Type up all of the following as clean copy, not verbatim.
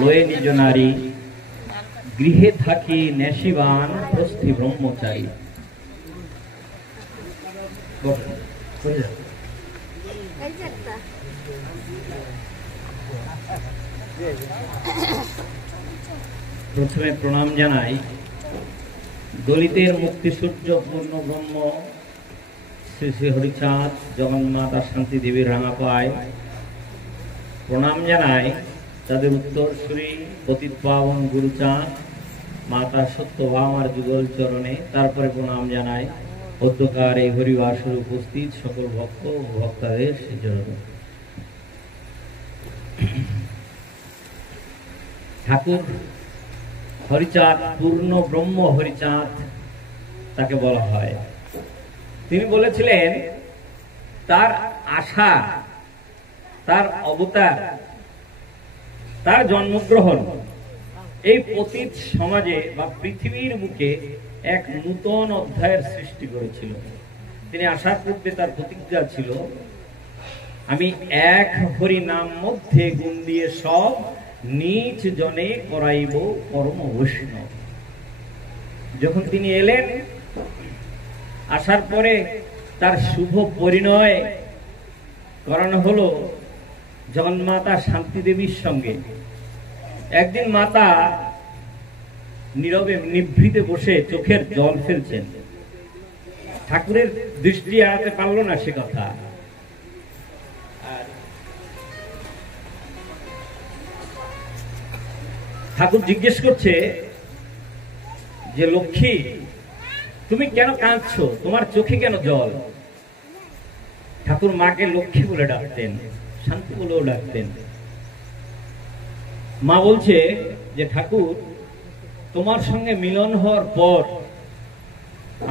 লয়ে নিজ নারী, গৃহে থাকি নেশিবান প্রস্থি ব্রহ্মচারী। প্রথমে প্রণাম জানাই দলিতের মুক্তি সূর্য পূর্ণ ব্রহ্ম শ্রী শ্রী হরিচাঁদ জগন্মাতা শান্তি দেবীর রাঙা পায়। প্রণাম জানাই তাদের উত্তরসূরি পতিত পাবন গুরুচাঁদ মাতা সত্যভামার যুগল চরণে। তারপরে প্রণাম জানাই অধ্যকার এই হরিবাসরে উপস্থিত সকল ভক্ত ও ভক্তাদের চরণে। ঠাকুর হরিচাঁদ পূর্ণ ব্রহ্ম হরিচাঁদ তাকে বলা হয়। তিনি বলেছিলেন তার আশা, তার অবতার, তার জন্মগ্রহণ এই পতিত সমাজে বা পৃথিবীর বুকে এক নূতন অধ্যায়ের সৃষ্টি করেছিল। তিনি আসার পূর্বে তার প্রতিজ্ঞা ছিল, আমি এক হরি নাম মধ্যে গুণ দিয়ে সব নিজ জনে করাইব পরম বৈষ্ণব। যখন তিনি এলেন, আসার পরে তার শুভ পরিণয় করানো হলো জগন্মাতা শান্তি দেবীর সঙ্গে। একদিন মাতা নীরবে নিভৃতে বসে চোখের জল ফেলছেন। ঠাকুরের দৃষ্টি এড়াতে পারল না সে কথা। ঠাকুর জিজ্ঞেস করছে যে লক্ষ্মী, তুমি কেন কাঁদছো? তোমার চোখে কেন জল? ঠাকুর মাকে লক্ষ্মী বলে ডাকতেন, শান্তি বলেও ডাকতেন। মা বলছে যে ঠাকুর, তোমার সঙ্গে মিলন হওয়ার পর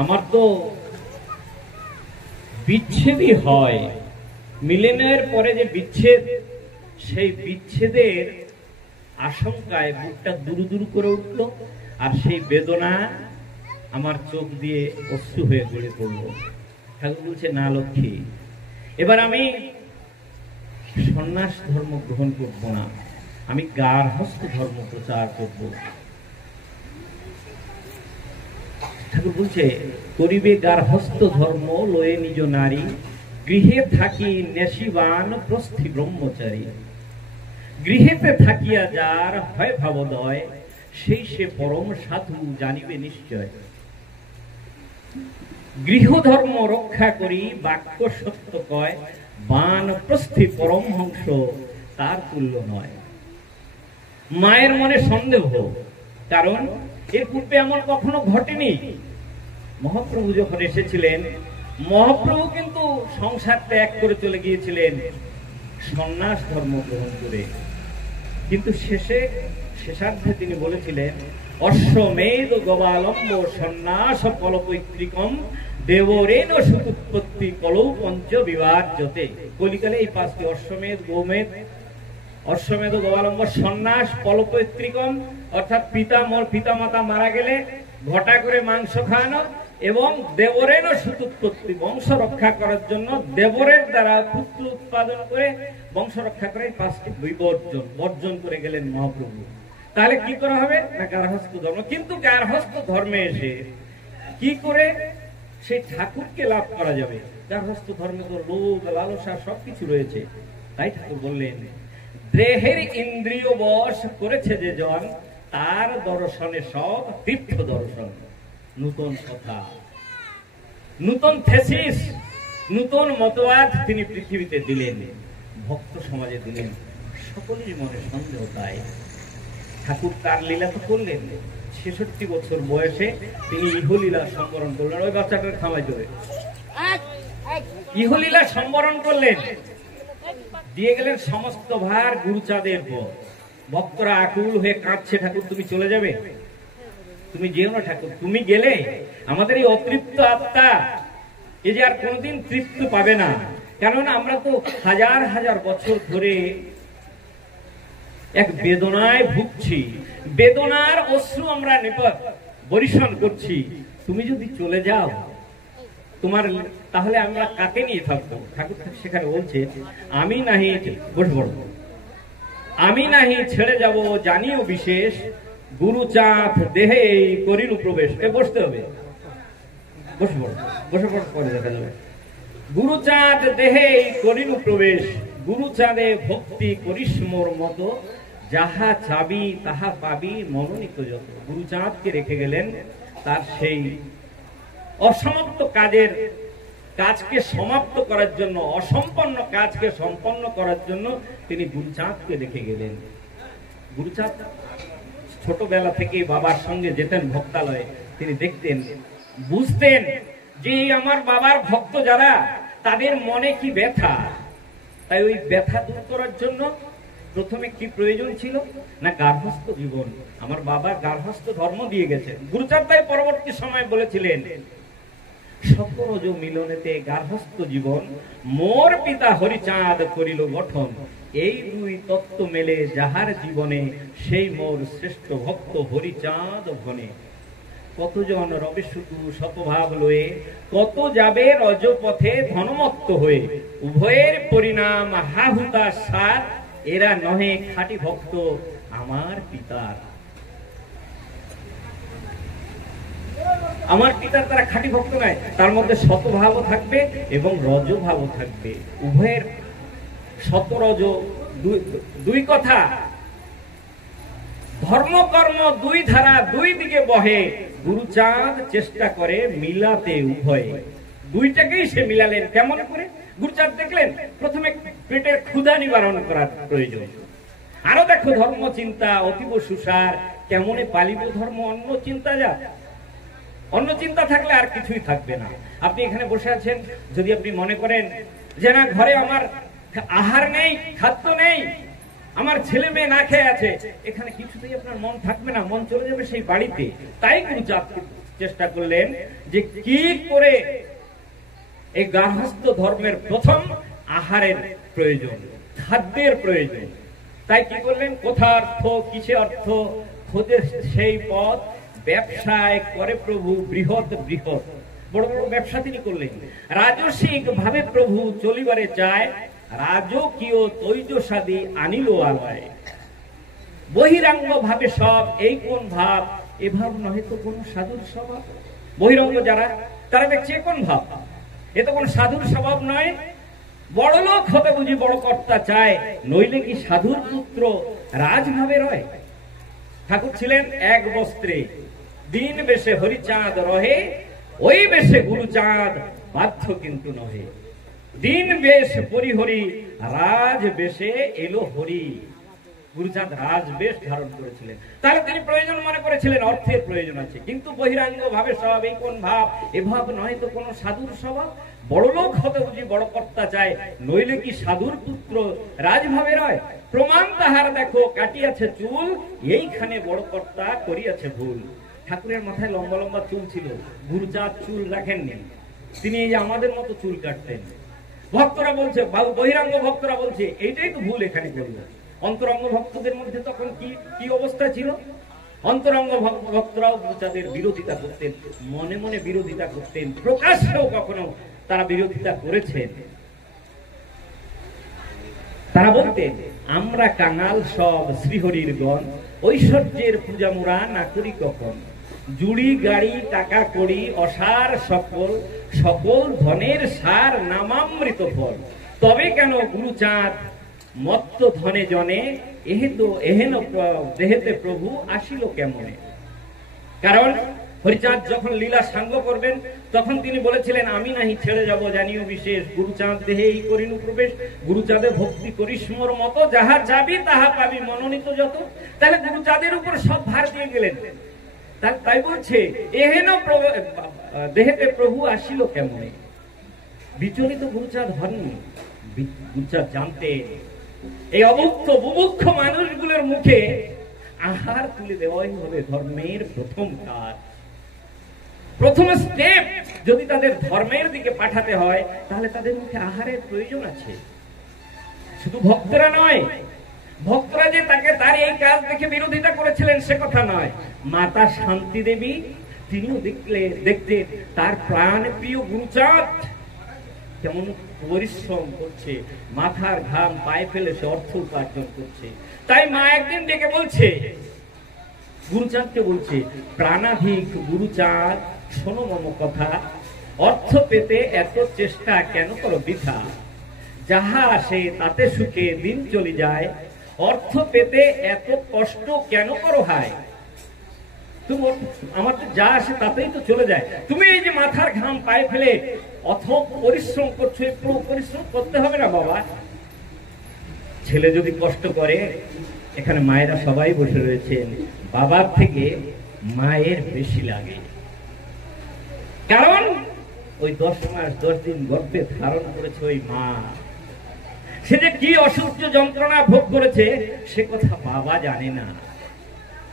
আমার তো বিচ্ছেদই হয়। মিলনের পরে যে বিচ্ছেদ, সেই বিচ্ছেদের আশঙ্কায় বুকটা দুরু দুরু করে উঠল, আর সেই বেদনা আমার চোখ দিয়ে অশ্রু হয়ে গড়ে পড়ল। ঠাকুর বলছে, না লক্ষ্মী, এবার আমি সন্ন্যাস ধর্ম গ্রহণ করব না, আমি গার্হস্থ্য ধর্ম প্রচার করব। ঠাকুর বলছে, করিবে গার্হস্থ্য ধর্ম লয়ে নিজ নারী, গৃহে থাকি নেশিবান প্রস্থি ব্রহ্মচারী। গৃহেতে থাকিয়া যার হয় ভাবোদয়, সেই সে পরম সাধু জানিবে নিশ্চয়। গৃহধর্ম রক্ষা করি বাক্য সত্য কয়, বান প্রস্থি পরমহংস তার তুল্য নয়। মায়ের মনে সন্দেহ, কারণ এর পূর্বে এমন কখনো ঘটেনি। মহাপ্রভু যখন এসেছিলেন, মহাপ্রভু কিন্তু সংসার ত্যাগ করে চলে গিয়েছিলেন সন্ন্যাস ধর্ম গ্রহণ করে। কিন্তু শেষার্ধে তিনি বলেছিলেন, অশ্বমেধ গোবালম্ব সন্ন্যাস ফলপৈতৃকম দেবরেণ সুতুৎপত্তি কলৌ পঞ্চ বিভাজ্যতে। কলিকালে এই পাঁচটি, অশ্বমেধ, গোমেধ, অশ্বমেধ, গোবালম্ব, সন্ন্যাস, ফলপৈতৃকম অর্থাৎ পিতা মাতা মারা গেলে ঘটা করে মাংস খাওয়ানো, এবং দেবরেণ সুতুৎপত্তি বংশ রক্ষা করার জন্য দেবরের দ্বারা পুত্র উৎপাদন করে বংশ রক্ষা করে, পাঁচটি বর্জন করে গেলেন মহাপ্রভু। তাহলে কি করা হবে না? গার্হস্থ্য ধর্ম। কিন্তু গার্হস্থ্য ধর্মে এসে কি করে সেই ঠাকুরকে লাভ করা যাবে? গার্হস্থ্য ধর্মে তো লোভ লালসা সবকিছু রয়েছে। তাই ঠাকুর বললেন, দেহের ইন্দ্রিয় বশ করেছে যে জন, তার দর্শনে সব তীর্থ দর্শন। নূতন কথা, নূতন থেসিস, নূতন মতবাদ তিনি পৃথিবীতে দিলেন, ভক্ত সমাজে দিলেন। সকলের মনে সন্দেহ। তাই ঠাকুর তার লীলা তো করলেন। ৬৬ বছর বয়সে তিনি ইহলীলা সম্বরণ করলেন। ওই বাচ্চাটার থামাই ধরে ইহলীলা সম্বরণ করলেন, দিয়ে গেলেন সমস্ত ভার গুরুচাঁদের পর। ভক্তরা আকুল হয়ে কাঁদছে, ঠাকুর তুমি চলে যাবে? তুমি যেও না ঠাকুর, তুমি গেলে আমাদের এই অতৃপ্ত আত্মা এ যে আর কোনদিন তৃপ্তি পাবে না। কারণ আমরা তো হাজার হাজার বছর ধরে এক বেদনায় ভুগছি, বেদনার অশ্রু আমরা বরিশন করছি। তুমি যদি চলে যাও তোমার, তাহলে আমরা কাকে নিয়ে থাকবো? ঠাকুর সেখানে বলছে, আমি নাহি বসে পড়ব, আমি নাহি ছেড়ে যাব জানিও বিশেষ, গুরুচাঁদ দেহে করিনু প্রবেশ। বসতে হবে, বসে পড়ো, বসে পড়ো, পরে দেখা যাবে। গুরুচাঁদ দেহে করিনু প্রবেশ, গুরুচাঁদে ভক্তি করিস মোর মতো, যাহা চাবি তাহা পাবি মনোনীত যত। গুরুচাঁদকে রেখে গেলেন, তার সেই অসমাপ্ত কাজকে সমাপ্ত করার জন্য, অসম্পন্ন কাজকে সম্পন্ন করার জন্য তিনি গুরুচাঁদকে রেখে গেলেন। গুরুচাঁদ ছোটবেলা থেকে বাবার সঙ্গে যেতেন ভক্তালয়ে, তিনি দেখতেন, বুঝতেন যে আমার বাবার ভক্ত যারা, তাদের মনে কি ব্যথা। তাই ওই ব্যথা দূর করার জন্য প্রথমে কি প্রয়োজন ছিল না, গার্হস্থ্য জীবন। আমার বাবা গার্হস্থ্য ধর্ম দিয়ে গেছেন। গুরুচাঁদ তাই পরবর্তী সময় বলেছিলেন, সতরজ মিলনেতে গার্হস্থ্য জীবন, মোর পিতা হরিচাঁদ করিল গঠন। এই দুই তত্ত্ব মেলে যাহার জীবনে, সেই মোর শ্রেষ্ঠ ভক্ত হরিচাঁদ ভনে। কতজন রবে শুধু শতভাব লয়ে, কত যাবে রজপথে ধনমত্ত হয়ে। উভয়ের পরিণাম হাহুতার সার, এরা নহে খাঁটি ভক্ত আমার পিতার। আমার পিতার তারা খাঁটি ভক্ত নয়, তার মধ্যে শতভাবও থাকবে এবং রজভাবও থাকবে। উভয়ের শতরজ দুই কথা, ধর্মকর্ম দুই ধারা, দুই দিকে বহে। গুরুচাঁদ চেষ্টা করে মিলাতে উভয়ে, দুইটাকেই সে মিলালেন। কেমন করে? গুরুচাঁদ দেখলেন প্রথমে পেটের ক্ষুধা নিবারণ করার প্রয়োজন, আরো দেখো ধর্ম চিন্তা অতীব সুসার, কেমনে পালিব ধর্ম অন্য চিন্তা যা। অন্য চিন্তা থাকলে আর কিছুই থাকবে না। আপনি এখানে বসে আছেন, যদি আপনি মনে করেন যে না, ঘরে আমার আহার নেই, খাদ্য নেই, আমার ছেলে মেয়ে না খেয়ে আছে, এখানে কিছুতেই আপনার মন থাকবে না, মন চলে যাবে সেই বাড়িতে। তাই গুরুচাঁদ চেষ্টা করলেন যে কি করে এই গার্হস্থ্য ধর্মের প্রথম আহারের প্রয়োজন, খাদ্যের প্রয়োজন। তাই কি করলেন, কোথার্থ কিসে অর্থ খোঁজে সেই পথ, ব্যবসায় করে প্রভু বৃহৎ বৃহৎ। বড় বড় ব্যবসা তিনি করলেন। রাজসিক ভাবে প্রভু চলিবারে চায়, রাজকীয় তৈজসাদি আনিল আলয়। বহিরাঙ্গ ভাবে সব, এই কোন ভাব, এ ভাব নহে তো কোন সাধুর স্বভাব। বহিরঙ্গ যারা, তারা দেখছে কোন ভাব, এ তো কোন সাধুর স্বভাব নয়। বড় লোক হতে বুঝি বড় কর্তা চায়, নইলে কি সাধুর পুত্র রাজভাবে রয়। ঠাকুর ছিলেন এক বস্ত্রে, দিন বেশে হরিচাঁদ রহে, ওই বেশে গুরুচাঁদ বাধ্য কিন্তু নহে। দিন বেশ পরিহরি, রাজ বেশে এলো হরি। গুরুচাঁদ রাজ বেশ ধারণ করেছিলেন। তাহলে তিনি প্রয়োজন মনে করেছিলেন, অর্থের প্রয়োজন আছে, কিন্তু বহিরাঙ্গ ভাবে সব, এই কোন ভাব, এ ভাব নয় তো কোন সাধুর স্বভাব। বড় লোক হতে বুঝি বড় কর্তা চায়, নইলে কি সাধুর পুত্র রাজভাবে রয়। প্রমাণ তাহার দেখো কাটিয়াছে চুল, এইখানে বড় কর্তা করিয়াছে ভুল। ঠাকুরের মাথায় লম্বা লম্বা চুল ছিল, গুরুচাঁদ চুল রাখেননি, তিনি এই যে আমাদের মতো চুল কাটতেন। ভক্তরা বলছে, বহিরাঙ্গ ভক্তরা বলছে এইটাই তো ভুল এখানে করলো। অন্তরঙ্গ ভক্তদের মধ্যে তখন কি অবস্থা ছিল? অন্তরঙ্গ ভক্তরাও গুরুচাঁদের বিরোধিতা করতেন, মনে মনে বিরোধিতা করতেন, প্রকাশ্যেও কখনো তারা বিরোধিতা করেছেন। তারা বলতেন, আমরা কাঙাল সব শ্রীহরির গণ, ঐশ্বর্যের পূজা মোরা না করি কখন। জুড়ি গাড়ি টাকা করি অসার সকল, সকল ধনের সার নামামৃত ফল। তবে কেন গুরুচাঁদ মত্ত ধনে জনে, এহেন দেহেতে প্রভু আসিল কেমনে। কারণ হরিচাঁদ যখন লীলা সাঙ্গ করবেন, তখন তিনি বলেছিলেন, আমি নাহি ছেড়ে যাব জানিও বিশেষ, গুরুচাঁদ দেহে এই করিনু প্রবেশ। গুরুচাঁদে ভক্তি করিস মোর মতো, যাহা যাবি তাহা পাবি মনোনীত যত। তাহলে গুরুচাঁদের উপর সব ভার দিয়ে গেলেন। তাই বলছে, এহেন দেহেতে প্রভু আসিল কেমনে। বিচলিত গুরুচাঁদ হননি। গুরুচাঁদ জানতে এই অভুক্ত বুভুক্ষ মানুষগুলোর মুখে আহার তুলে দেওয়াই হবে ধর্মের প্রথম কাজ। প্রথম স্টেপ যদি তাদের ধর্মের দিকে পাঠাতে হয়, তাহলে তাদের মুখে আহারের প্রয়োজন আছে। শুধু ভক্তরা নয়, ভক্তরা যে তার এই কাজ দেখে বিরোধিতা করেছিলেন সে কথা নয়। মাতা শান্তি দেবী তিনিও দেখতে তার প্রাণ প্রিয় গুরুচাঁদ কেমন পরিশ্রম করছে, মাথার ঘাম পায়ে ফেলে সে অর্থ উপার্জন করছে। তাই মা একদিন ডেকে বলছে, গুরুচাঁদকে বলছে, প্রাণাধিক গুরুচাঁদ, শোনো মম কথা, অর্থ পেতে এত চেষ্টা কেন করো বৃথা? যাহা আসে তাতে সুখে দিন চলে যায়, অর্থ পেতে এত কষ্ট কেন করো হায়? তুমি আমার তো যা আসে তাতেই তো চলে যায়, তুমি এই যে মাথার ঘাম পায়ে ফেলে অথক পরিশ্রম করছো, একটু পরিশ্রম করতে হবে না বাবা? ছেলে যদি কষ্ট করে, এখানে মায়েরা সবাই বসে রয়েছেন, বাবার থেকে মায়ের বেশি লাগে। কারণ ওই 10 মাস 10 দিন গর্ভে ধারণ করেছে ওই মা, সে যে কি অসহ্য যন্ত্রণা ভোগ করেছে সে কথা বাবা জানে না।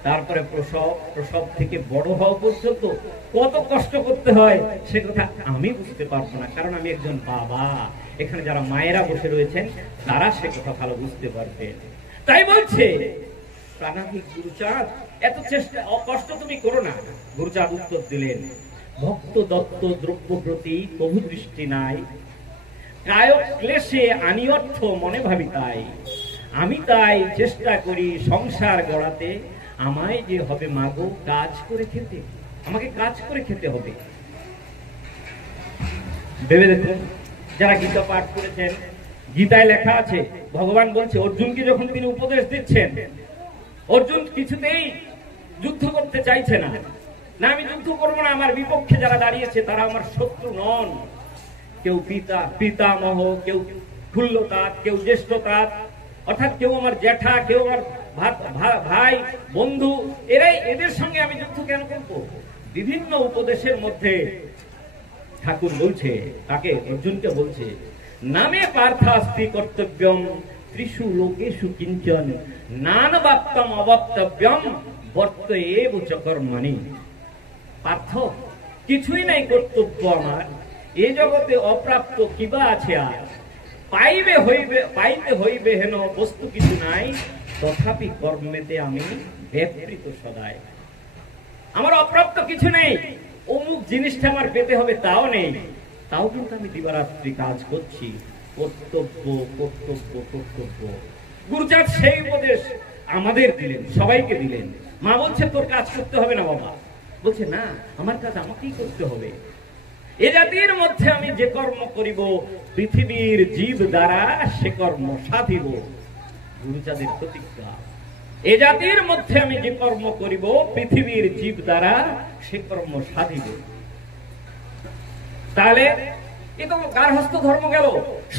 তারপরে প্রসব থেকে বড় হওয়া পর্যন্ত কত কষ্ট করতে হয় সে কথা আমি বুঝতে পারবো না, কারণ আমি একজন বাবা। এখানে যারা মায়েরা বসে রয়েছেন তারা সে কথা ভালো বুঝতে পারবেন। তাই বলছে, প্রাণাধিক গুরুচাঁদ, এত চেষ্টা কষ্ট তুমি করো না। গুরুচাঁদ উত্তর দিলেন, ভক্ত দত্ত দ্রব্য প্রতি প্রভু দৃষ্টি নাই, কায়ক ক্লেশে আনি অর্থ মনে ভাবি তাই, আমি তাই চেষ্টা করি সংসার গড়াতে, আমায় যে হবে মাগো কাজ করে খেতে, আমাকে কাজ করে খেতে হবে। ভেবে দেখুন, যারা গীতা পাঠ করেছেন, গীতায় লেখা আছে, ভগবান বলছে অর্জুনকে যখন তিনি উপদেশ দিচ্ছেন, অর্জুন কিছুতেই যুদ্ধ করতে চাইছে না, না আমি যুদ্ধ করবো না, আমার বিপক্ষে যারা দাঁড়িয়েছে তারা আমার শত্রু নন। কেউ পিতামহ, কেউ খুল্লতাত, কেউ জ্যেষ্ঠতাত, অর্থাৎ কেউ আমার জ্যাঠা, কেউ আমার ভাই বন্ধু, এদের সঙ্গে আমি যুদ্ধ কেন করবো? বিভিন্ন উপদেশের মধ্যে ঠাকুর বলছে, তাকে অর্জুনকে বলছে, নামে পার্থাস্তি কর্তব্যম ত্রিষু লোকেষু কিঞ্চন নানবাপ্তম অবাপ্তব্যম বর্ত এব চ কর্মণি। পার্থ, কিছুই নাই কর্তব্য আমার, এ জগতে অপ্রাপ্ত কিবা আছে আর, পাইতে হইবে হেন বস্তু কিছু নাই, তথাপি কর্মেতে আমি ব্যাপৃত সদাই। আমার অপ্রাপ্ত কিছু নেই, অমুক জিনিসটা আমার পেতে হবে তাও নেই, তাও কিন্তু আমি দিবারাত্রি কাজ করছি। কর্তব্য কর্তব্য কর্তব্য। গুরুচাঁদ সেই উপদেশ আমাদের দিলেন, সবাইকে দিলেন। মা বলছে তোর কাজ করতে হবে না বাবা, বলছে না আমার কাজ আমাকেই করতে হবে। এ জাতির মধ্যে আমি যে কর্ম করিব, পৃথিবীর জীব দ্বারা সে কর্ম সাধিব। গুরুচাঁদের প্রতিজ্ঞা, এ জাতির মধ্যে আমি যে কর্ম করিব, পৃথিবীর জীব দ্বারা সে কর্ম সাধিব। তাহলে এ তো গার্হস্থ্য ধর্ম গেল,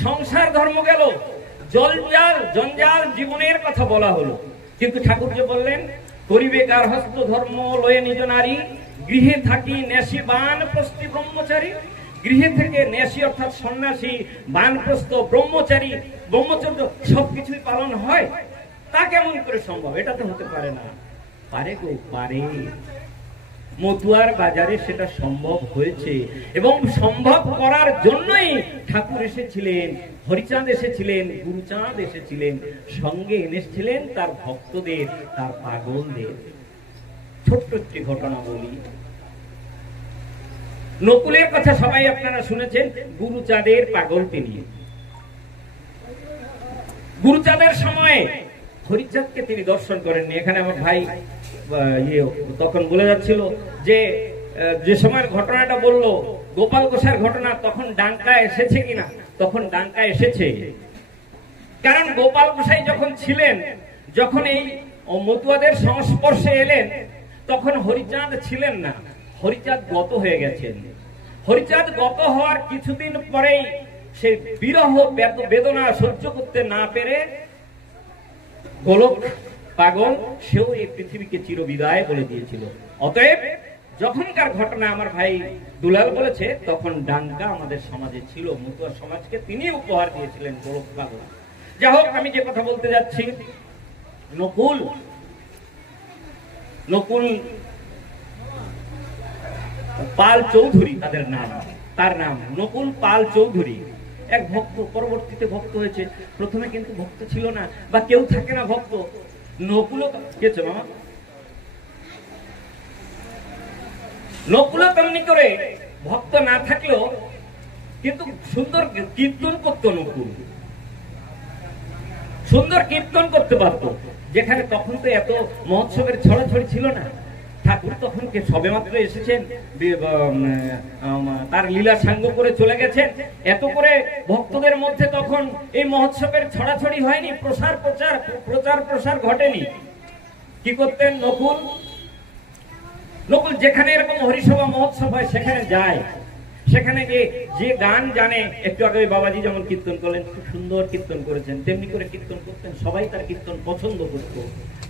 সংসার ধর্ম গেল, জঞ্জাল জীবনের কথা বলা হলো। কিন্তু ঠাকুর যে বললেন, করিবে গার্হস্থ্য ধর্ম লয়ে নিজ নারী, গৃহে থাকি নেশি বানপ্রস্থি ব্রহ্মচারী। গৃহে থেকে নেশি অর্থাৎ সন্ন্যাসী, বানপ্রস্থ, ব্রহ্মচারী, ব্রহ্মচর্য সবকিছুই পালন হয়। তা কেমন করে সম্ভব? এটা তো হতে পারে না। পারে গো, পারে। মতুয়ার বাজারে সেটা সম্ভব হয়েছে, এবং সম্ভব করার জন্যই ঠাকুর এসেছিলেন, হরিচাঁদ এসেছিলেন, গুরুচাঁদ এসেছিলেন, সঙ্গে এনেছিলেন তার ভক্তদের, তার পাগলদের। ছোট্ট একটি ঘটনা বলি। নকুলের কথা সবাই আপনারা শুনেছেন, গুরুচাঁদের পাগল তিনি। গুরুচাঁদের সময়ে হরিচাঁদকে তিনি দর্শন করেননি। এখানে আমার ভাই তখন বলে যাচ্ছিল যে সময়ের ঘটনাটা বললো, গোপাল গোসার ঘটনা, তখন ডাঙ্কা এসেছে কিনা? তখন ডাঙ্কা এসেছে। কারণ গোপাল গোসাই যখন ছিলেন, যখন এই মতুয়াদের সংস্পর্শে এলেন, তখন হরিচাঁদ ছিলেন না, হরিচাঁদ গত হয়ে গেছেন। হরিচাঁদ গত হওয়ার কিছুদিন পরেই সেই বিরহ বেদনা সহ্য করতে না পেরে গোলক পাগল, সেও এই পৃথিবীকে চিরবিদায় বলে দিয়েছিল। অতএব যখনকার ঘটনা আমার ভাই দুলাল বলেছে, তখন ডাঙ্কা আমাদের সমাজে ছিল, মতুয়া সমাজকে তিনি উপহার দিয়েছিলেন গোলক পাগল। যাই হোক, আমি যে কথা বলতে যাচ্ছি, নকুল পাল চৌধুরী তাদের নাম, তার নাম নকুল পাল চৌধুরী, এক ভক্ত, পরবর্তীতে ভক্ত হয়েছে। প্রথমে কিন্তু ভক্ত ছিল না, বা কেউ থাকে না ভক্ত। নকুল তেমনি করে ভক্ত না থাকলেও কিন্তু সুন্দর কীর্তন করত। নকুল সুন্দর কীর্তন করতে পারত। যেখানে তখন তো এত মহোৎসবের ছড়াছড়ি ছিল না। ঠাকুর তখন সবেমাত্র এসেছেন, তার লীলা সাঙ্গ করে চলে গেছেন। এত করে ভক্তদের মধ্যে তখন এই মহোৎসবের ছড়াছড়ি হয়নি, প্রচার প্রসার ঘটেনি। কি করতেন নকুল? যেখানে এরকম হরিসভা মহোৎসব হয় সেখানে যায়, সেখানে গিয়ে যে গান জানে, একটু আগে বাবাজি যেমন কীর্তন করলেন, খুব সুন্দর কীর্তন করেছেন, তেমনি করে কীর্তন করতেন। সবাই তার কীর্তন পছন্দ করত,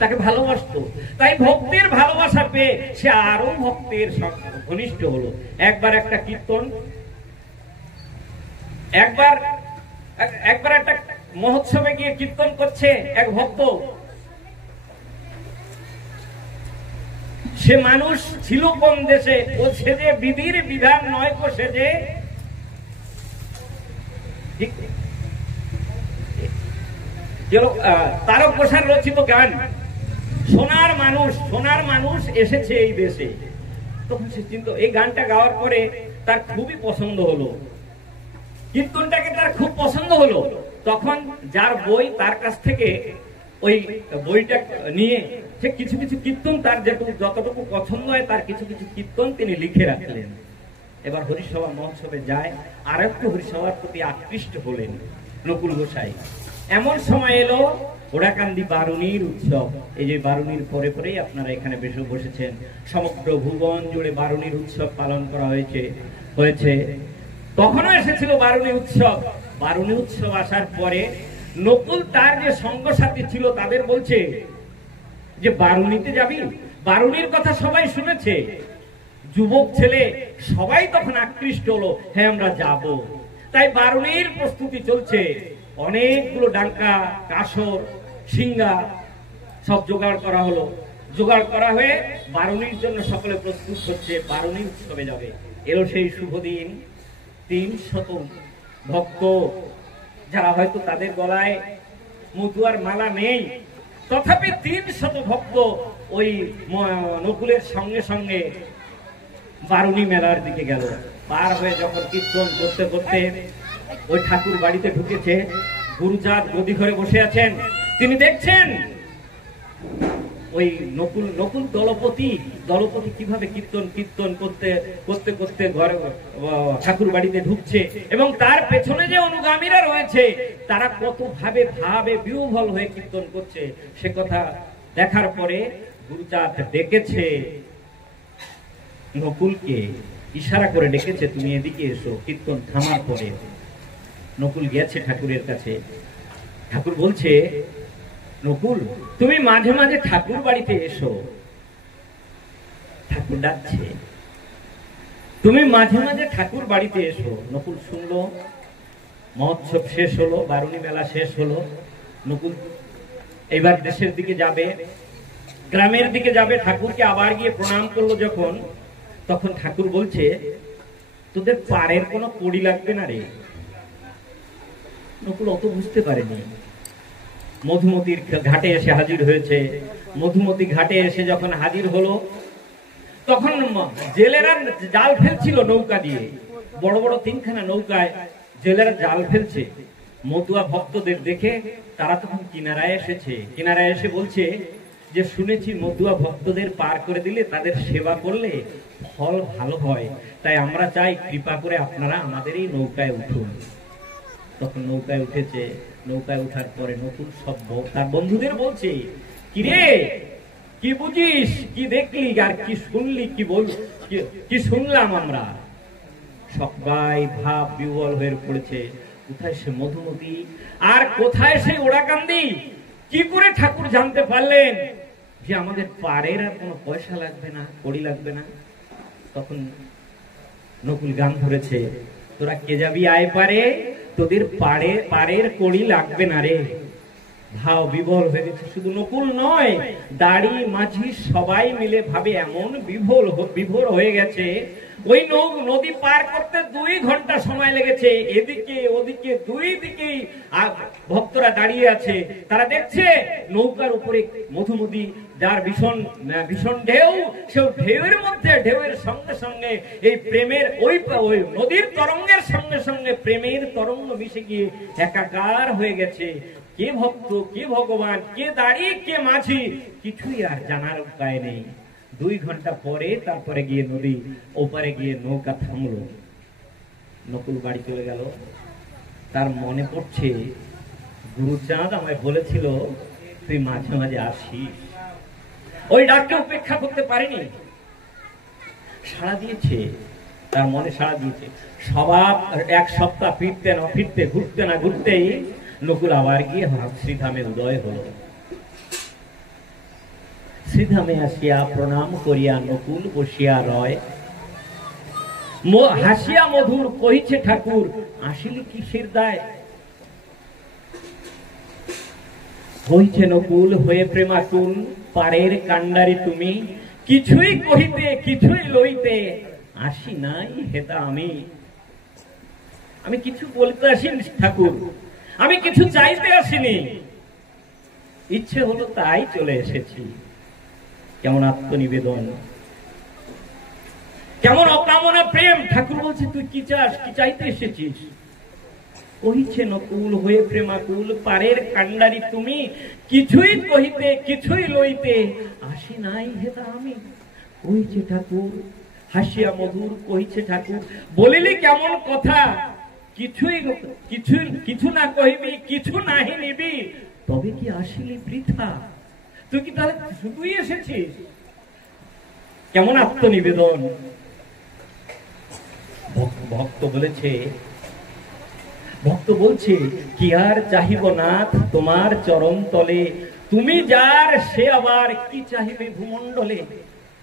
তাকে ভালোবাসতো। তাই ভক্তের ভালোবাসা পেয়ে সে আরো ভক্তের ঘনিষ্ঠ হলো। একবার একটা কীর্তন, একবার একটা মহোৎসবে গিয়ে কীর্তন করছে এক ভক্ত। সে মানুষ ছিল কোন দেশে, ও সেজে বিধির বিধান নয় কো সেজে তারক ঘোষার রচিত গান। সোনার মানুষ এসেছে এই দেশে। তখন সে চিন্তা, এই গানটা গাওয়ার পরে তার খুবই পছন্দ হলো, কীর্তনটাকে তার খুব পছন্দ হলো। তখন যার বই, তার কাছ থেকে ওই বইটা নিয়ে সে কিছু কিছু কীর্তন, তার যতটুকু পছন্দ হয় তার কিছু কিছু কীর্তন তিনি লিখে রাখলেন। এবার হরিসভা মহোৎসবে যায়, আর একটু হরিসভার প্রতি আকৃষ্ট হলেন নকুল গোসাই। এমন সময় এলো ওড়াকান্দি বারুণীর উৎসব। এই যে বারুণীর পরে পরেই আপনারা এখানে বসেছেন, সমগ্র ভুবন জুড়ে বারুণীর উৎসব পালন করা হয়েছে। তখনও এসেছিল বারুণী উৎসব। বারুণী উৎসব আসার পরে নকুল তার যে সঙ্গ সাথী ছিল তাদের বলছে যে বারুণীতে যাবি? বারুণীর কথা সবাই শুনেছে, যুবক ছেলে সবাই তখন আকৃষ্ট হলো, হ্যাঁ আমরা যাব। তাই বারুণীর প্রস্তুতি চলছে। অনেকগুলো ডাঙ্কা, কাসর, সিংহা সব জোগাড় করা হলো। জোগাড় করা হয়ে বারুণীর জন্য সকলে প্রস্তুত হচ্ছে, বারুণী উৎসবে যাবে। এলো সেই শুভ দিন। 300 ভক্ত, যারা হয়তো তাদের গলায় মতুয়ার মালা নেই, তথাপি 300 ভক্ত ওই নকুলের সঙ্গে সঙ্গে বারুণী মেলার দিকে গেল। পার হয়ে যখন কীর্তন করতে করতে ওই ঠাকুর বাড়িতে ঢুকেছে, গুরুচাঁদ গদি ঘরে বসে আছেন। তিনি দেখছেন ওই নকুল দলপতি কিভাবে কীর্তন করতে ঘরে ঠাকুর বাড়িতে ঢুকছে, এবং তার পেছনে যে অনুগামীরা রয়েছে তারা কত ভাবে বিহ্বল হয়ে কীর্তন করছে, সে কথা দেখার পরে গুরুচাঁদ ডেকেছে নকুলকে, ইশারা করে ডেকেছে, তুমি এদিকে এসো। কীর্তন থামার পরে নকুল গেছে ঠাকুরের কাছে। ঠাকুর বলছে, নকুল তুমি মাঝে মাঝে ঠাকুর বাড়িতে এসো। ঠাকুর ডাকছে, তুমি মাঝে মাঝে ঠাকুর বাড়িতে এসো। নকুল শুনলো। মহোৎসব শেষ হলো, বারুণী মেলা শেষ হলো। নকুল এবার দেশের দিকে যাবে, গ্রামের দিকে যাবে। ঠাকুরকে আবার গিয়ে প্রণাম করলো যখন, তখন ঠাকুর বলছে, তোদের পাড়ের কোনো কড়ি লাগবে না রে। নকুল অত বুঝতে পারেনি। মধুমতির ঘাটে এসে হাজির হয়েছে। মধুমতি ঘাটে এসে যখন হাজির হলো, তখন জেলেরা জাল ফেলছিল নৌকা দিয়ে, বড় বড় 3খানা নৌকায় জেলেরা জাল ফেলছে। মতুয়া ভক্তদের দেখে তারা তখন কিনারায় এসেছে। কিনারায় এসে বলছে যে, শুনেছি মতুয়া ভক্তদের পার করে দিলে, তাদের সেবা করলে ফল ভালো হয়, তাই আমরা চাই কৃপা করে আপনারা আমাদের এই নৌকায় উঠুন। তখন নৌকায় উঠেছে। নৌকায় উঠার পরে নতুন সব তার বন্ধুদের বলছে, কিরে কি বুঝিস, কি দেখলি, আর কি শুনলি, কি শুনলাম আমরা। সবাই ভাব বিহ্বল হয়ে পড়েছে। কোথায় সে মধুমতি, আর কোথায় সেই ওড়াকান্দি? কি করে ঠাকুর জানতে পারলেন যে আমাদের পাড়ের আর কোনো পয়সা লাগবে না, কড়ি লাগবে না? তখন নকুল গান ধরেছে, তোরা কে যাবি আয় পারে, তোদের পাড়ের কড়ি লাগবে না রে। ভাব বিভোর হয়ে গেছে। শুধু নকুল নয়, দাড়ি মাঝি সবাই মিলে ভাবে এমন বিভোর হয়ে গেছে। ওই নদী পার করতে 2 ঘন্টা সময় লেগেছে। এদিকে ওদিকে 2 দিকেই ভক্তরা দাঁড়িয়ে আছে। তারা দেখছে নৌকার উপরে মধুমতি, যার ভীষণ ঢেউ, সে ঢেউয়ের মধ্যে, ঢেউয়ের সঙ্গে সঙ্গে এই প্রেমের ওই নদীর তরঙ্গের সঙ্গে সঙ্গে প্রেমের তরঙ্গ মিশে গিয়ে একাকার হয়ে গেছে। কে ভক্ত, কে ভগবান, কে দাঁড়ি, কে মাঝি, কিছুই আর জানার উপায় নেই। 2 ঘন্টা পরে তারপরে গিয়ে নদী ওপারে গিয়ে নৌকা থামলো। নকুল বাড়ি চলে গেল। তার মনে পড়ছে গুরুচাঁদ আমায় বলেছিল তুই মাঝে মাঝে আসিস। ওই ডাককে উপেক্ষা করতে পারেনি, সাড়া দিয়েছে, তার মনে সাড়া দিয়েছে। স্বভাব 1 সপ্তাহ ফিরতে না ফিরতে, ঘুরতে না ঘুরতেই নকুল আবার গিয়ে শ্রীধামে উদয় হল। শ্রীধামে আসিয়া প্রণাম করিয়া নকুল বসিয়া রয়। হাসিয়া মধুর কহিছে ঠাকুর, আসিলি কিসের দায়? হইছে নকুল হয়ে প্রেমাকুল, পারের কান্ডারি তুমি, কিছুই কহিতে কিছুই লইতে আসি নাই হেতা আমি। আমি কিছু বলতে আসিনি ঠাকুর, আমি কিছু চাইতে আসিনি, ইচ্ছে হলো তাই চলে এসেছি। কেমন আত্মনিবেদন, কেমন অকামনা প্রেম। ঠাকুর বলছে তুই কি চাস, কি চাইতে এসেছিস? কহিছে নকুল হয়ে প্রেমাকুল, পারের কান্ডারি তুমি, কিছুই কহিতে কিছুই লইতে আসি নাই হেতা আমি। কহিছে ঠাকুর, হাসিয়া মধুর কহিছে ঠাকুর, বলিলি কেমন কথা, কিছুই কিছু না কহিবি, কিছু নাহি নিবি, তবে কি আসিলি বৃথা? তুই কি তাহলে শুধুই এসেছিস? কেমন আত্মনিবেদন। ভক্ত বলছে কি আর চাহিব নাথ তোমার চরণ তলে, তুমি যার সে আবার কি চাহিবে ভূমণ্ডলে।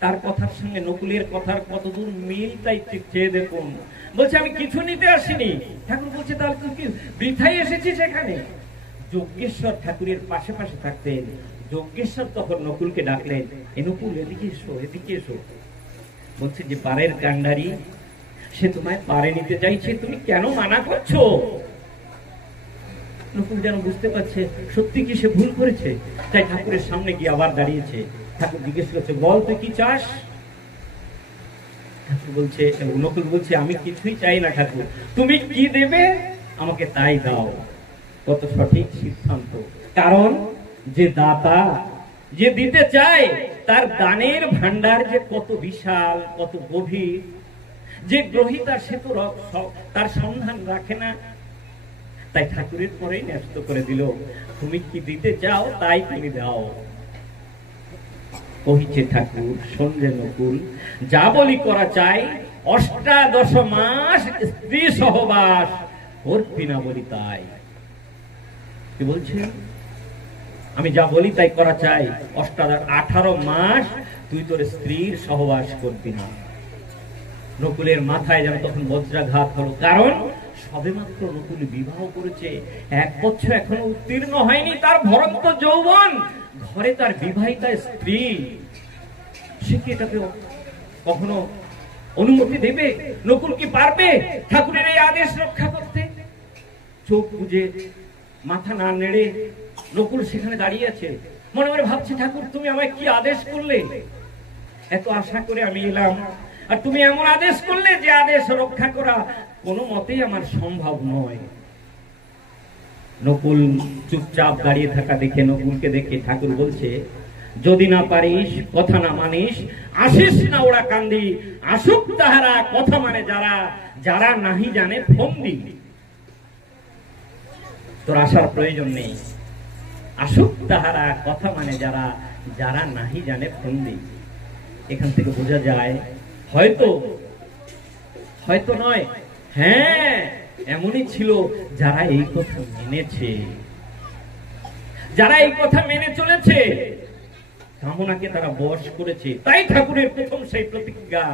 তার কথার সঙ্গে নকুলের কথার কতদূর মিল তাই চেয়ে দেখুন। বলছে আমি কিছু নিতে আসিনি। ঠাকুর বলছে তাহলে তুই কি বৃথাই এসেছিস এখানে? যজ্ঞেশ্বর ঠাকুরের পাশে পাশে থাকতেন। যজ্ঞেশ্বর তখন নকুলকে ডাকলেন, এ নকুল এদিকে এসো, এদিকে এসো। বলছে যে পারের কান্ডারি, সে তোমায় পারে নিতে চাইছে, তুমি কেন মানা করছো? নকুল যেন বুঝতে পারছে সত্যি কি সে ভুল করেছে, তাই ঠাকুরের সামনে গিয়ে আবার দাঁড়িয়েছে। ঠাকুর জিজ্ঞেস করছে বল তুই কি চাস? ঠাকুর বলছে, নকুল বলছে আমি কিছুই চাই না ঠাকুর, তুমি কি দেবে আমাকে তাই দাও। কত সঠিক সিদ্ধান্ত। কারণ যে দাতা, যে দিতে চায়, তার দানের ভান্ডার যে কত বিশাল, কত গভীর। যে গ্রহীতা সে তো তার সন্ধান রাখে না। তাই ঠাকুরের পরেই ন্যস্ত করে দিল, তুমি কি দিতে চাও তাই তুমি দাও। কহিছে ঠাকুর, শোনরে নকুল, যা বলি করা চাই, 18 মাস স্ত্রী সহবাস করবি না বলি তাই। কি বলছে? আমি যা বলি তাই করা চাই, 18 মাস তুই তোর স্ত্রীর সহবাস করবি না। নকুলের মাথায় যেন তখন বজ্রাঘাত হলো। কারণ সবেমাত্র নকুল বিবাহ করেছে, 1 বছর এখনো উত্তীর্ণ হয়নি তার ভরন্ত যৌবন। ঘরে তার বিবাহিতা স্ত্রী, সে কি এটাকে কখনো অনুমতি দেবে? নকুল কি পারবে ঠাকুরের এই আদেশ রক্ষা করতে? চোখ বুজে মাথা না নেড়ে নকুল সেখানে দাঁড়িয়ে আছে। মনে মনে ভাবছে, ঠাকুর তুমি আমায় কি আদেশ করলে? এত আশা করে আমি এলাম, আর তুমি এমন আদেশ করলে যে আদেশ রক্ষা করা কোনো মতেই আমার সম্ভব নয়। নকুল চুপচাপ দাঁড়িয়ে থাকা দেখে, নকুলকে দেখে ঠাকুর বলছে, যদি না পারিস, কথা না মানিস, আসিস না ওরা কান্দি, আসুক তাহারা কথা মানে যারা, যারা নাহি জানে ফন্দি। তোর আসার প্রয়োজন নেই, আসুক তাহারা কথা মানে যারা, যারা নাহি জানে ফন্দি। এখান থেকে বোঝা যায় হয়তো নয়, হ্যাঁ এমনই ছিল যারা এই কথা মেনেছে, যারা এই কথা মেনে চলেছে, কামনাকে তারা বশ করেছে। তাই ঠাকুরের প্রথম সেই প্রতিজ্ঞা,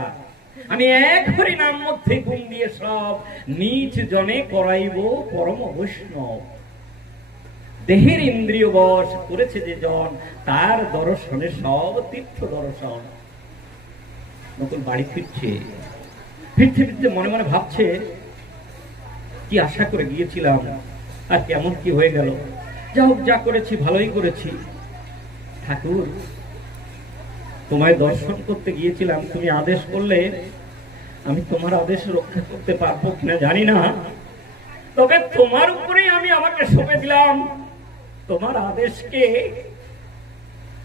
আমি এক হরি নাম মধ্যে গুণ দিয়ে সব নিজ জনে করাইব পরম বৈষ্ণব। দেহের ইন্দ্রিয় বশ করেছে যে জন, তার দর্শনে সব তীর্থ দর্শন। নতুন বাড়ি ফিরতে ফিরতে মনে মনে ভাবছে, কি আশা করে গিয়েছিলাম আর কেমন কি হয়ে গেল। যা হোক, যা করেছি ভালোই করেছি। ঠাকুর তোমায় দর্শন করতে গিয়েছিলাম, তুমি আদেশ করলে, আমি তোমার আদেশ রক্ষা করতে পারবো কিনা জানি না, তবে তোমার উপরেই আমি আমাকে সঁপে দিলাম। তোমার আদেশকে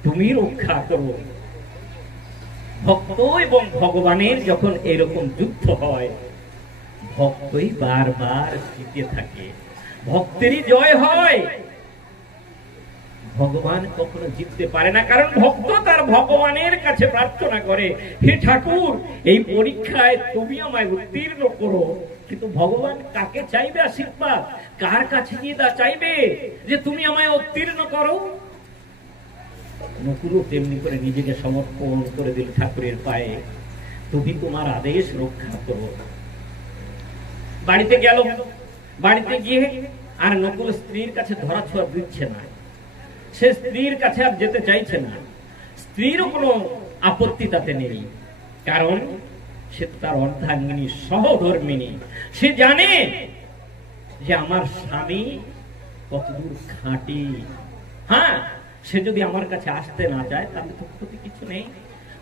তুমি রক্ষা করো। ভক্ত এবং ভগবানের যখন এরকম যুদ্ধ হয়, ভক্তই বারবার জিতে থাকে, ভক্তেরই জয় হয়। ভগবান কখনো জিততে পারে না, কারণ ভক্ত তার ভগবানের কাছে প্রার্থনা করে, হে ঠাকুর, এই পরীক্ষায় তুমি আমায় উত্তীর্ণ করো। কিন্তু ভগবান কাকে চাইবে আশীর্বাদ? কার কাছে গিয়ে তা চাইবে যে তুমি আমায় উত্তীর্ণ করো? নকুলও তেমনি করে নিজেকে সমর্পণ করে দিল ঠাকুরের পায়ে, তুমি তোমার আদেশ রক্ষা করো। বাড়িতে গেল, বাড়িতে গিয়ে আর নকুল স্ত্রীর কাছে ধরা ছোঁয়া দিচ্ছে না, সে স্ত্রীর কাছে আর যেতে চাইছে না। স্ত্রীরও কোনো আপত্তি তাতে নেই, কারণ সে তার অর্ধাঙ্গিনী, সহধর্মিনী। সে জানে যে আমার স্বামী কতদূর খাঁটি। হ্যাঁ, সে যদি আমার কাছে আসতে না যায় তাহলে তো ক্ষতি কিছু নেই।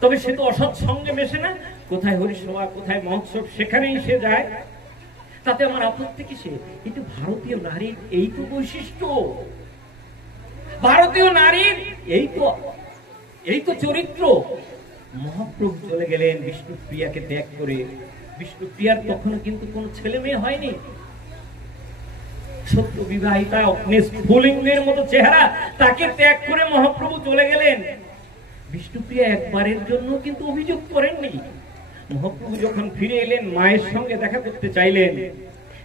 তবে সে তো অসৎ সঙ্গে মেশে না, কোথায় হরিসভা, কোথায় মহোৎসব, সেখানেই সে যায়, তাতে আমার আপত্তি কিসে? কিন্তু ভারতীয় নারীর এই তো বৈশিষ্ট্য, ভারতীয় নারীর এই তো চরিত্র। মহাপ্রভু চলে গেলেন বিষ্ণুপ্রিয়াকে ত্যাগ করে। বিষ্ণুপ্রিয়ার তখনও কিন্তু কোনো ছেলে মেয়ে হয়নি, সত্য বিবাহিতা, স্ফুলিঙ্গের মতো চেহারা, তাকে ত্যাগ করে মহাপ্রভু চলে গেলেন। বিষ্ণুপ্রিয়া একবারের জন্য কিন্তু অভিযোগ করেননি। মহাপ্রভু যখন ফিরে এলেন, মায়ের সঙ্গে দেখা করতে চাইলেন,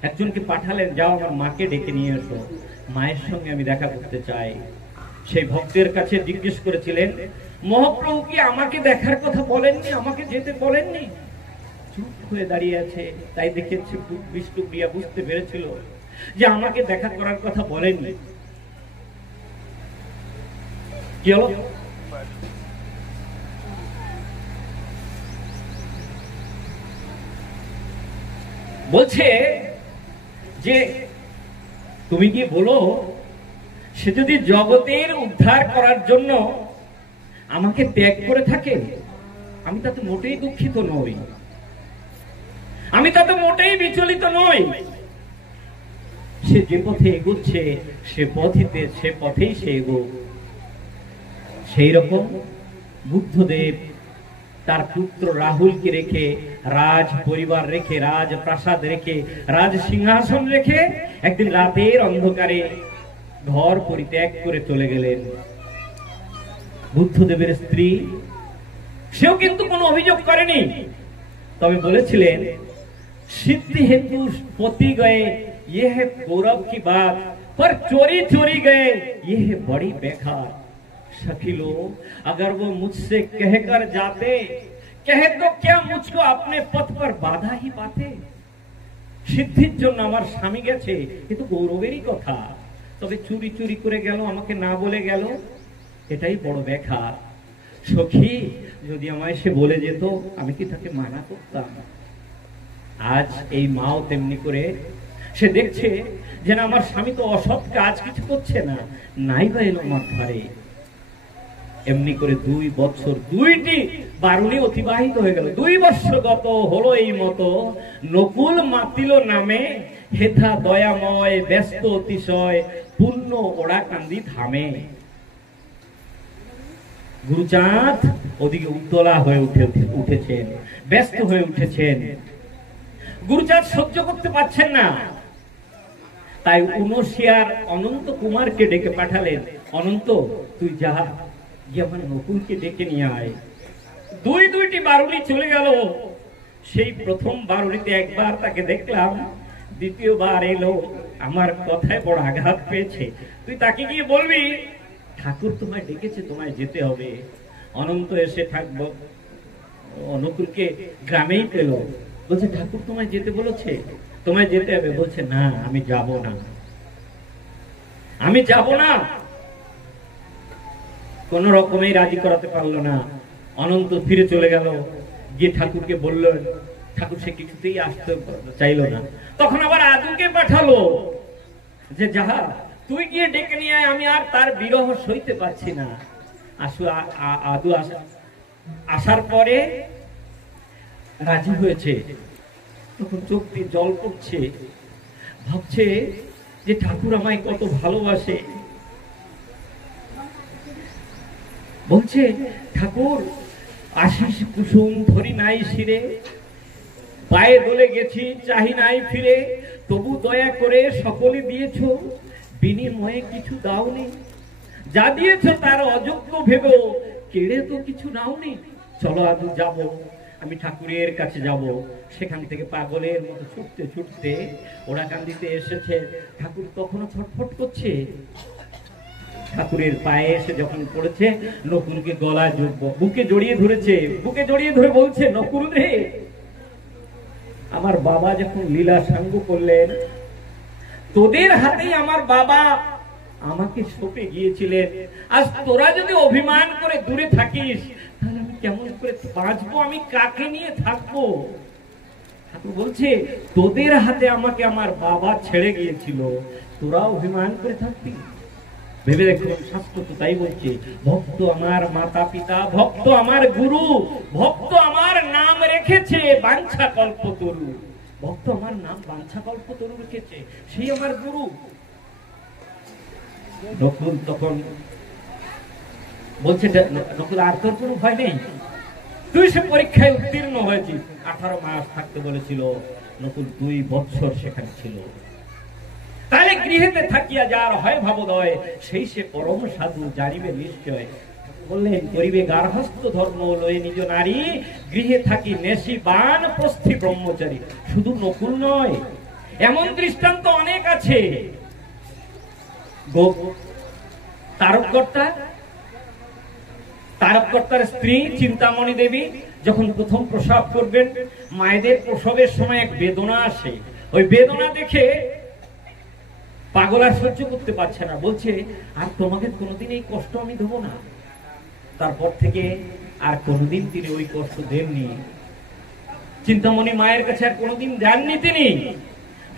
একজনকে পাঠালেন, যাও আমার মাকে ডেকে নিয়ে এসো, মায়ের সঙ্গে আমি দেখা করতে চাই। সেই ভক্তের কাছে জিজ্ঞেস করেছিলেন, মহাপ্রভু কি আমাকে দেখার কথা বলেননি, আমাকে যেতে বলেননি? চুপ হয়ে দাঁড়িয়ে আছে। তাই দেখেছি বিষ্ণুপ্রিয়া বুঝতে পেরেছিল যে আমাকে দেখা করার কথা বলেননি। কি হলো? বলছে যে তুমি কি বলো, সে যদি জগতের উদ্ধার করার জন্য আমাকে ত্যাগ করে থাকে, আমি তাতে মোটেই দুঃখিত নই, আমি তাতে মোটেই বিচলিত নই। সে যে পথে এগোচ্ছে সে পথেই সে এগোক। সেই রকম বুদ্ধদেব তার পুত্র রাহুলকে রেখে, রাজ পরিবার রেখে, রাজ প্রাসাদ রেখে, রাজ সিংহাসন রেখে একদিন রাতের অন্ধকারে ঘর পরিত্যাগ করে চলে গেলেন। বুদ্ধদেবের স্ত্রী, সেও কিন্তু কোনো অভিযোগ করেনি, তবে বলেছিলেন, सिद्धि हेतु पोती गए ये है गौरव की बात, पर चोरी चोरी गए ये है बड़ी बेकार। सखी लोग, अगर वो मुझसे कहकर जाते, कहे तो क्या मुझको अपने पथ पर बाधा ही पाते। সিদ্ধির জন্য আমার স্বামী গেছে, কিন্তু গৌরবেরই কথা, তবে চুরি চুরি করে গেল, আমাকে না বলে গেল, এটাই বড় বেকার। সখী যদি আমায় সে বলে যেত, আমি কি তাকে মানা করতাম? আজ এই মাও তেমনি করে সে দেখছে যে না, আমার স্বামী তো অসৎ কাজ কিছু করছে না, নাই বা এলো আমার ধারে। এমনি করে 2 বছর 2টি বারুণী অতিবাহিত হয়ে গেল। 2 বছর গত হলো এই মতো। নকুল মাতিল নামে হেথা দয়াময় ব্যস্ত অতিশয় পূর্ণ ওড়াকান্দি ধামে। গুরুচাঁদ ওদিকে উত্তলা হয়ে উঠেছেন, ব্যস্ত হয়ে উঠেছেন। গুরুচাঁদ সহ্য করতে পারছেন না, তাই উনশিয়ার অনন্ত কুমারকে ডেকে পাঠালেন, অনন্ত তুই যা, গিয়ে আমার নকুলকে ডেকে নিয়ে আয়। 2টি বারুণী চলে গেল। সেই প্রথম বারুণীতে একবার তাকে দেখলাম, দ্বিতীয়বার এলো, আমার কথায় বড় আঘাত পেয়েছে। তুই তাকে গিয়ে বলবি, ঠাকুর তোমায় ডেকেছে, তোমায় যেতে হবে। অনন্ত এসে থাকবো, নকুলকে গ্রামেই পেল, বলছে ঠাকুর তোমায় যেতে বলেছে, তোমায় যেতে হবে। বলছে না, আমি যাব না, আমি যাব না। কোন রকমেই রাজি করাতে পারলো না। অনন্ত ফিরে চলে গেল, গিয়ে ঠাকুরকে বলল, ঠাকুর সে কিছুতেই আসতে চাইলো না। তখন আবার আদুকে পাঠালো যে যাহা, তুই গিয়ে ডেকে নিয়ে আয়, আমি আর তার বিরহ সইতে পারছি না। আদু আসার পরে রাজি হয়েছে। তখন চোখ দিয়ে জল পড়ছে, ভাবছে যে ঠাকুর আমায় কত ভালোবাসে, বলছে, ঠাকুর আশিস কুসুম ধরি নাই শিরে, পায়ে দোলে গেছি চাহি নাই ফিরে, তবু দয়া করে সকলে দিয়েছ, বিনিময়ে কিছু দাওনি, যা দিয়েছ তার অযোগ্য ভেবে কেড়ে তো কিছু নাওনি। চলো আজ যাব, আমি ঠাকুরের কাছে যাব। সেখান থেকে পাগলের মতো ছুটতে ছুটতে ওরা কান্দিতে এসেছে। ঠাকুর তখনও ছটফট করছে। ঠাকুরের পায়ে এসে যখন পড়েছে, নকুলকে গলায় বুকে জড়িয়ে ধরেছে, বুকে জড়িয়ে ধরে বলছে, নকুল রে, আমার বাবা যখন লীলা সাঙ্গ করলেন, তোদের হাতেই আমার বাবা আমাকে সঁপে গিয়েছিলেন। আজ তোরা যদি অভিমান করে দূরে থাকিস, তাহলে আমি কেমন করে বাঁচবো, আমি কাকে নিয়ে থাকবো? ঠাকুর বলছে, তোদের হাতে আমাকে আমার বাবা ছেড়ে গিয়েছিল, তোরা অভিমান করে থাকবি? ভেবে দেখুন, শাস্ত্র তো তাই বলছে, ভক্ত আমার মাতা পিতা, ভক্ত আমার গুরু, ভক্ত আমার নাম রেখেছে বাঞ্ছা কল্পতরু। ভক্ত আমার নাম বাঞ্ছা কল্পতরু রেখেছে, সেই আমার গুরু। নকুল তখন বলছে, নকুল আর তোর কোনো ভয় নেই, তুই সে পরীক্ষায় উত্তীর্ণ হয়েছিস। 18 মাস থাকতে বলেছিল, নকুল 2 বছর সেখানে ছিল। তাহলে গৃহেতে থাকিয়া যার হয় ভাবোদয়, সেই সে পরম সাধু জানিবে নিশ্চয়। বললেন, করিবে গার্হস্থ ধর্ম লয়ে নিজ নারী, গৃহে থাকি নেশি বান প্রস্থি ব্রহ্মচারী। শুধু নকুল নয়, এমন দৃষ্টান্ত অনেক আছে। তারককর্তার স্ত্রী চিন্তামণি দেবী যখন প্রথম প্রসব করবেন, মায়েদের প্রসবের সময় এক বেদনা আসে। ওই বেদনা দেখে পাগল আর সহ্য করতে পারছে না, বলছে, আর তোমাকে কোনোদিন এই কষ্ট আমি দেবো না। তারপর থেকে আর কোনোদিন তিনি ওই কষ্ট দেননি। চিন্তামণি মায়ের কাছে আর কোনোদিন যাননি তিনি।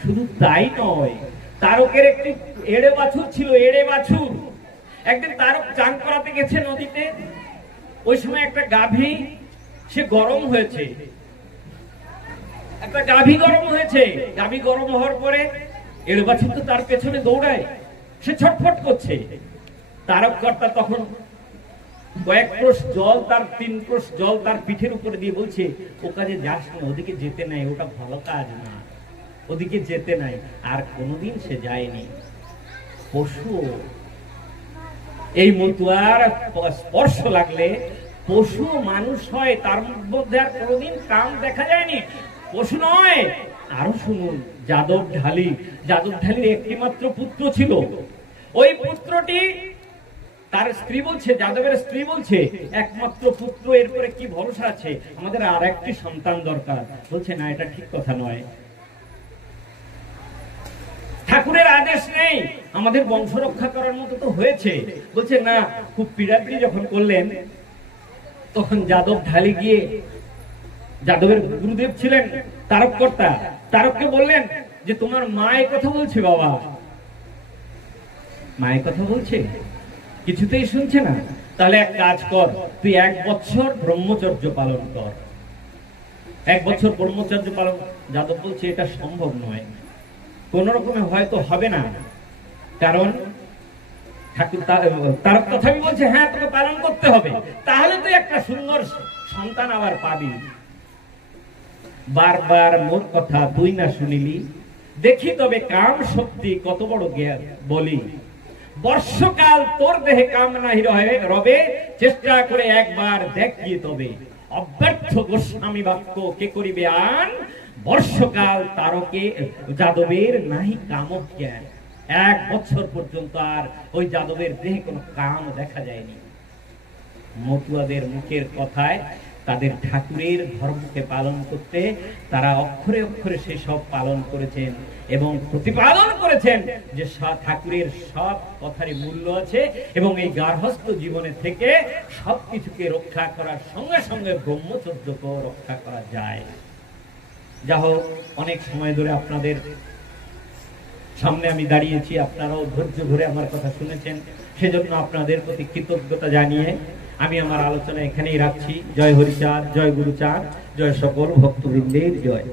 শুধু তাই নয়, তারকের একটি এড়ে বাছুর ছিল, এড়ে বাছুর। একদিন তারক চান করাতে গেছে নদীতে, ওই সময় একটা গাভী সে গরম হয়েছে, একটা গাভী গরম হয়েছে। গাভী গরম হওয়ার পরে এড়ে বাছুর তো তার পেছনে দৌড়ায়, সে ছটফট করছে। তারককর্তা তখন কয়েক ক্রোশ জল, তার 3 ক্রোশ জল তার পিঠের উপরে দিয়ে বলছে, ও কাজে যাস না, ওদিকে যেতে নাই, ওটা ভালো কাজ না, ওদিকে যেতে নাই। আর কোনোদিন সে যায়নি। পশু এই মতুয়ার স্পর্শ লাগলে পশু মানুষ হয়, তার মধ্যে আর কোনোদিন কাম দেখা যায়নি। পশু নয়। আরো শুনুন, যাদব ঢালির একটি মাত্র পুত্র ছিল। ওই পুত্রটি, তার স্ত্রী বলছে, যাদবের স্ত্রী বলছে, একমাত্র পুত্র, এরপরে কি ভরসা আছে, আমাদের আর একটি সন্তান দরকার। বলছে, না, এটা ঠিক কথা নয়, ঠাকুরের আদেশ নেই, আমাদের বংশ রক্ষা করার মতো তো হয়েছে। বলছে, না। খুব পীড়াপিড়ি যখন করলেন, তখন যাদব ঢালি গিয়ে, যাদবের গুরুদেব ছিলেন তারককর্তা, তারককে বললেন যে, তোমার মায়ের কথা বলছে, বাবা মায়ের কথা বলছে, কিছুতেই শুনছে না। তাহলে এক কাজ কর, তুই 1 বছর ব্রহ্মচর্য পালন কর। 1 বছর ব্রহ্মচর্য পালন। যাদব বলছে, এটা সম্ভব নয়, কোন রকমে হয়তো হবে না, কারণ ঠাকুর তারক তথাপি বলছে, হ্যাঁ, তোকে পালন করতে হবে, তাহলে তুই একটা সুন্দর সন্তান আবার পাবি। বারবার মোর কথা তুই না শুনিলি, দেখি তবে কাম শক্তি কত বড় জ্ঞান বলি। বর্ষকাল তোর দেহে কাম নাহি রবে, চেষ্টা করে একবার দেখিয়ে তবে। অব্যর্থ গোস্বামী বাক্য কে করিবে আন, বর্ষকাল তারকে যাদবের নাহি কাম জ্ঞান। 1 বছর পর্যন্ত আর ওই যাদবের দেহে কোনো কাম দেখা যায়নি। মতুয়াদের মুখের কথায় তাদের ঠাকুরের ধর্মকে পালন করতে তারা অক্ষরে অক্ষরে সেই সব পালন করেছেন এবং প্রতিপালন করেছেন যে ঠাকুরের সব কথারই মূল্য আছে এবং এই গার্হস্থ্য জীবনে থেকে সবকিছুকে রক্ষা করার সঙ্গে সঙ্গে ব্রহ্মচর্যকেও রক্ষা করা যায়। যা হোক, অনেক সময় ধরে আপনাদের সামনে আমি দাঁড়িয়েছি, আপনারাও ধৈর্য ধরে আমার কথা শুনেছেন, সেজন্য আপনাদের প্রতি কৃতজ্ঞতা জানিয়ে আমি আমার আলোচনা এখানেই রাখছি। জয় হরিচাঁদ, জয় গুরুচাঁদ, জয় সকল ভক্তবৃন্দের জয়।